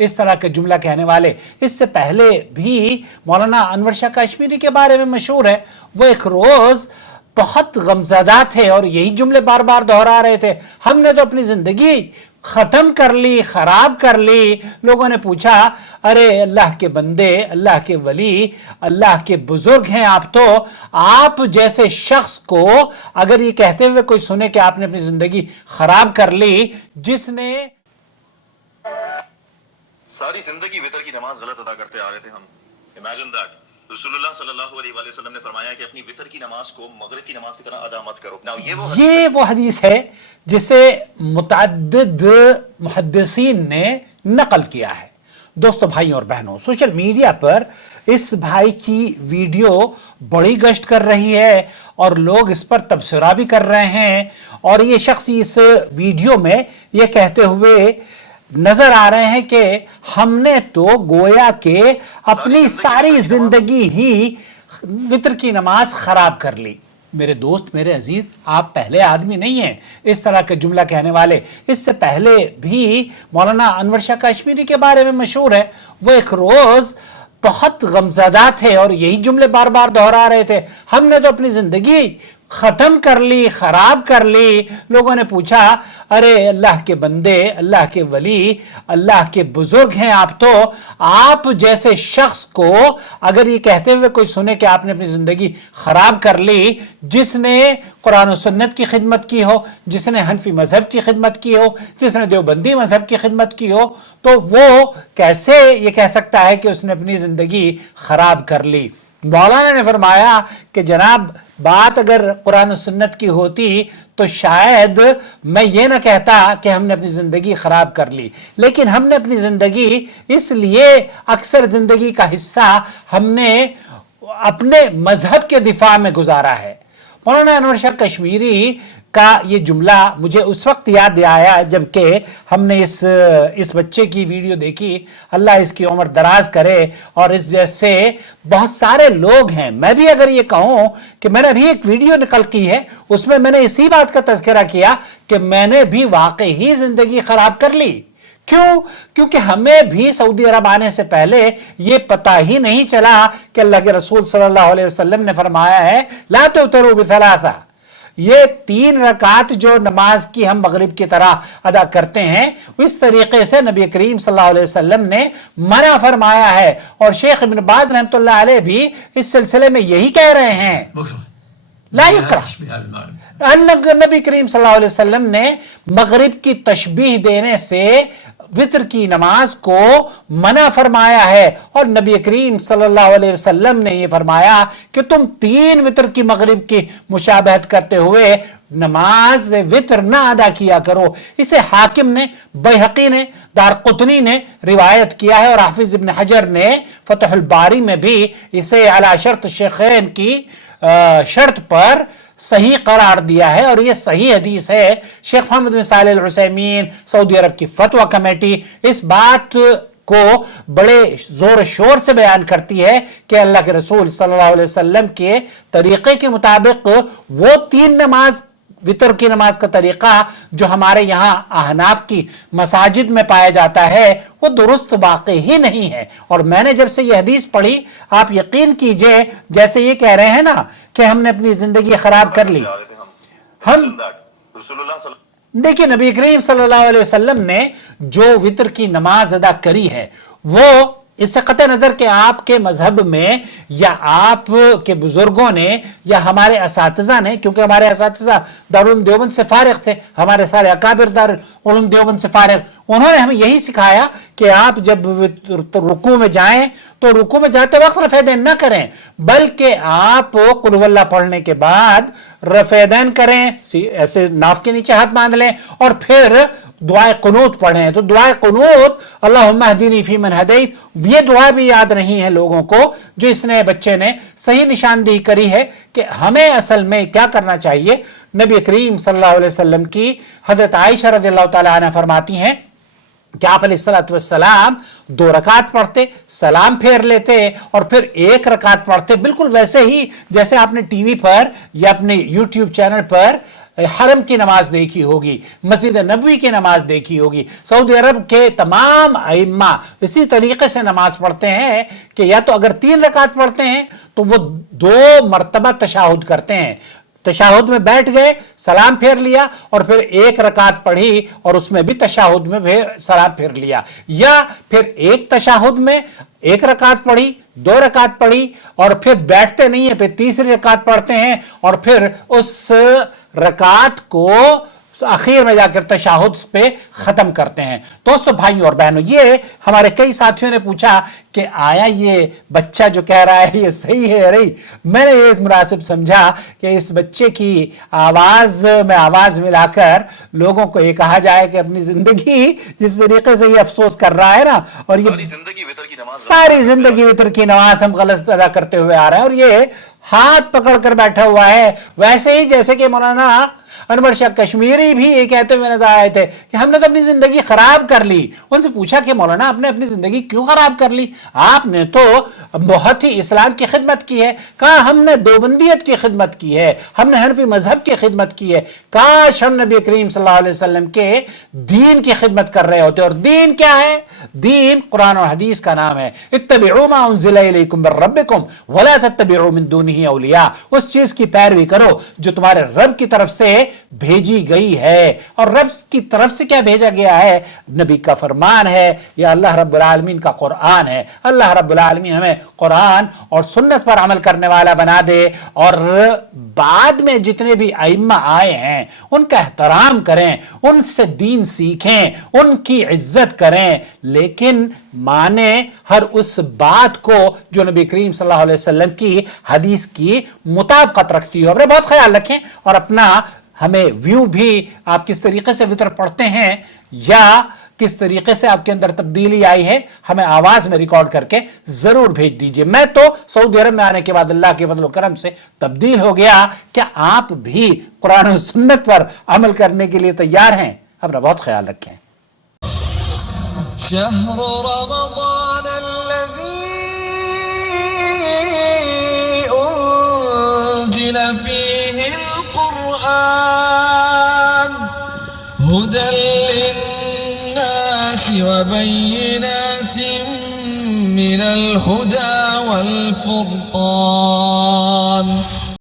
इस तरह का जुमला कहने वाले। इससे पहले भी मौलाना अनवर शाह कश्मीरी के बारे में मशहूर है, वो एक रोज बहुत गमज़दा थे और यही जुमले बार बार दोहरा रहे थे, हमने तो अपनी जिंदगी खत्म कर ली, खराब कर ली। लोगों ने पूछा, अरे अल्लाह के बंदे, अल्लाह के वली, अल्लाह के बुजुर्ग हैं आप, तो आप जैसे शख्स को अगर ये कहते हुए कोई सुने कि आपने अपनी जिंदगी खराब कर ली, जिसने सारी जिंदगी वितर की नमाज गलत अदा करते आ रहे थे हम। इमेजिन दैट रसूलुल्लाह सल्लल्लाहु अलैहि वसल्लम ने फरमाया कि अपनी वितर की नमाज को मगरिब की नमाज की तरह अदा मत करो। नाउ ये वो हदीस है जिसे मुतअद्दिद मुहद्दिसीन ने नकल किया है। दोस्तों, भाइयों और बहनों, सोशल मीडिया पर इस भाई की वीडियो बड़ी गश्त कर रही है और लोग इस पर तबसरा भी कर रहे हैं, और ये शख्स इस वीडियो में ये कहते हुए नजर आ रहे हैं कि हमने तो गोया के अपनी सारी जिंदगी ही वितर की नमाज खराब कर ली। मेरे दोस्त, मेरे अजीज, आप पहले आदमी नहीं हैं इस तरह का जुमला कहने वाले। इससे पहले भी मौलाना अनवर शाह कश्मीरी के बारे में मशहूर है, वो एक रोज बहुत गमज़दा थे और यही जुमले बार बार दोहरा रहे थे, हमने तो अपनी जिंदगी खत्म कर ली, खराब कर ली। लोगों ने पूछा, अरे अल्लाह के बंदे, अल्लाह के वली, अल्लाह के बुजुर्ग हैं आप, तो आप जैसे शख्स को अगर ये कहते हुए कोई सुने कि आपने अपनी जिंदगी खराब कर ली, जिसने कुरान और सुन्नत की खिदमत की हो, जिसने हनफी मजहब की खिदमत की हो, जिसने देवबंदी मजहब की खिदमत की हो, तो वो कैसे ये कह सकता है कि उसने अपनी जिंदगी खराब कर ली। मौलाना ने फरमाया कि जनाब, बात अगर कुरान और सुन्नत की होती तो शायद मैं ये ना कहता कि हमने अपनी जिंदगी खराब कर ली, लेकिन हमने अपनी जिंदगी इसलिए अक्सर जिंदगी का हिस्सा हमने अपने मजहब के दिफा में गुजारा है। मौलाना अनवर शाह कश्मीरी का ये जुमला मुझे उस वक्त याद आया जबकि हमने इस बच्चे की वीडियो देखी। अल्लाह इसकी उम्र दराज करे, और इस जैसे बहुत सारे लोग हैं। मैं भी अगर ये कहूं कि मैंने अभी एक वीडियो निकल की है, उसमें मैंने इसी बात का तज़किरा किया कि मैंने भी वाकई ही जिंदगी खराब कर ली। क्यों? क्योंकि हमें भी सऊदी अरब आने से पहले ये पता ही नहीं चला कि अल्लाह के रसूल सल्लल्लाहु अलैहि वसल्लम ने फरमाया है, ला तुतरू बिसलासा, ये 3 रकात जो नमाज की हम मगरिब की तरह अदा करते हैं, इस तरीके से नबी करीम सल्लल्लाहु अलैहि वसल्लम ने मना फरमाया है। और शेख इब्न बाज रहमतुल्लाह अलैह भी इस सिलसिले में यही कह रहे हैं, ला यकरा, नबी करीम सल्लल्लाहु अलैहि वसल्लम ने मगरिब की तशबीह देने से वितर की नमाज को मना फरमाया है, और नबी करीम सल्लल्लाहु अलैहि वसल्लम ने यह फरमाया कि तुम 3 वितर की मगरिब की मुशाबहत करते हुए नमाज वितर ना अदा किया करो। इसे हाकिम ने, बैहकी ने, दारकुतनी ने रिवायत किया है, और हाफिज इब्न हजर ने फतहुल बारी में भी इसे अला शर्त शेखैन की शर्त पर सही करार दिया है, और ये सही हदीस है। शेख मोहम्मद बिन सालेह अल उसैमीन, सऊदी अरब की फतवा कमेटी इस बात को बड़े जोर शोर से बयान करती है कि अल्लाह के रसूल सल्लल्लाहु अलैहि वसल्लम के तरीके के मुताबिक वो 3 नमाज, वितर की नमाज का तरीका जो हमारे यहाँ अहनाफ की मसाजिद में पाया जाता है, वो दुरुस्त वाकई ही नहीं है। और मैंने जब से ये हदीस पढ़ी, आप यकीन कीजिए, जैसे ये कह रहे हैं ना कि हमने अपनी जिंदगी खराब कर ली, हम देखिए नबी करीम सल्लल्लाहु अलैहि वसल्लम ने जो वितर की नमाज अदा करी है, वो इससे कतई नजर के आपके मजहब में या आप के बुजुर्गों ने या हमारे असातिज़ा ने, क्योंकि हमारे असातिज़ा दारुल उलूम देवबंद से फारिग थे, हमारे सारे अकाबिर दारुल उलूम देवबंद से फारिग, उन्होंने हमें यही सिखाया कि आप जब रुकू में जाएं तो रुकू में जाते वक्त रफ़ेदैन न करें, बल्कि आप कुल हुवल्लाह पढ़ने के बाद रफ़ेदैन करें, ऐसे नाफ के नीचे हाथ बांध लें, और फिर दुआए कुनूत पढ़ें। तो दुआए कुनूत, अल्लाहुम्मा हदीनी फीमन हदैत, ये दुआ भी याद नहीं है लोगों को, जो इस नए बच्चे ने सही निशानदेही करी है कि हमें असल में क्या करना चाहिए। नबी करीम सल्लल्लाहु अलैहि वसल्लम की हज़रत आयशा रज़ियल्लाहु तआला अन्हा फरमाती हैं कि आप अलैहिस्सलातु वस्सलाम 2 रकात पढ़ते, सलाम फेर लेते, और फिर 1 रकात पढ़ते, बिल्कुल वैसे ही जैसे आपने टीवी पर या अपने यूट्यूब चैनल पर حرم کی نماز دیکھی ہوگی، مسجد نبوی کی نماز دیکھی ہوگی، سعودی عرب کے تمام ائمہ اسی طریقے سے نماز پڑھتے ہیں کہ یا تو اگر 3 رکعت پڑھتے ہیں تو وہ 2 مرتبہ تشہد کرتے ہیں، تشہد میں بیٹھ گئے، سلام پھیر لیا، اور پھر 1 رکعت پڑھی اور اس میں بھی تشہد میں سلام پھیر لیا، یا پھر ایک تشہد میں 1 رکعت پڑھی، 2 رکعت پڑھی، اور پھر بیٹھتے نہیں ہیں، پھر تیسری رکعت پڑھتے ہیں، اور پھر اس رکعت کو آخر میں جا کر تشہد پہ ختم کرتے ہیں۔ دوستو، بھائیوں اور بہنوں، یہ ہمارے کئی ساتھیوں نے پوچھا کہ آیا یہ بچہ جو کہہ رہا ہے یہ صحیح ہے یا نہیں؟ میں نے یہ مناسب سمجھا کہ اس بچے کی آواز میں آواز ملا کر لوگوں کو یہ کہا جائے کہ اپنی زندگی جس طریقے سے یہ افسوس کر رہا ہے نا، اور یہ ساری زندگی وطر کی نماز ہم غلط ادا کرتے ہوئے آ رہے ہیں، اور یہ ہاتھ پکڑ کر بیٹھا ہوا ہے، ویسے ہی جیسے کہ مولانا انور شاہ کشمیری بھی یہ کہتے ہوئے نظر آئے تھے کہ ہم نے تو اپنی زندگی خراب کر لی۔ ان سے پوچھا کہ مولانا آپ نے اپنی زندگی کیوں خراب کر لی؟ آپ نے تو بہت ہی اسلام کی خدمت کی ہے۔ کہا ہم نے دیوبندیت کی خدمت کی ہے، ہم نے حنفی مذہب کی خدمت کی ہے، کاش ہم نبی کریم صلی اللہ علیہ وسلم کے دین کی خدمت کر رہے ہوتے۔ اور دین کیا ہے؟ دین قرآن اور حدیث کا نام ہے۔ اتبعوا ما انزل الیکم من ربکم ولا تتبعوا من دونہ اولیاء، اس چیز کی پیروی کرو جو تمہارے رب کی طرف سے بھیجی گئی ہے۔ اور رب کی طرف سے کیا بھیجا گیا ہے؟ نبی کا فرمان ہے یا اللہ رب العالمین کا قرآن ہے۔ اللہ رب العالمین ہمیں قرآن اور سنت پر عمل کرنے والا بنا دے، اور بعد میں جتنے بھی ائمہ آئے ہیں ان کا احترام کریں، ان سے دین سیکھیں، ان کی عزت کریں، لیکن مانیں ہر اس بات کو جو نبی کریم صلی اللہ علیہ وسلم کی حدیث کی مطابقت رکھتی ہو۔ اپنا بہت خیال رکھیں، اور اپنا ہمیں ویو بھی آپ کس طریقے سے وطر پڑھتے ہیں یا کس طریقے سے آپ کے اندر تبدیلی آئی ہے ہمیں آواز میں ریکارڈ کر کے ضرور بھیج دیجئے۔ میں تو سعودی عرب میں آنے کے بعد اللہ کے فضل و کرم سے تبدیل ہو گیا۔ کیا آپ بھی قرآن و سنت پر عمل کرنے کے لیے تیار ہیں؟ اپنا بہت خیال رکھیں۔ شهر رمضان الذي أنزل فيه القرآن هدى للناس وبينات من الهدى والفرقان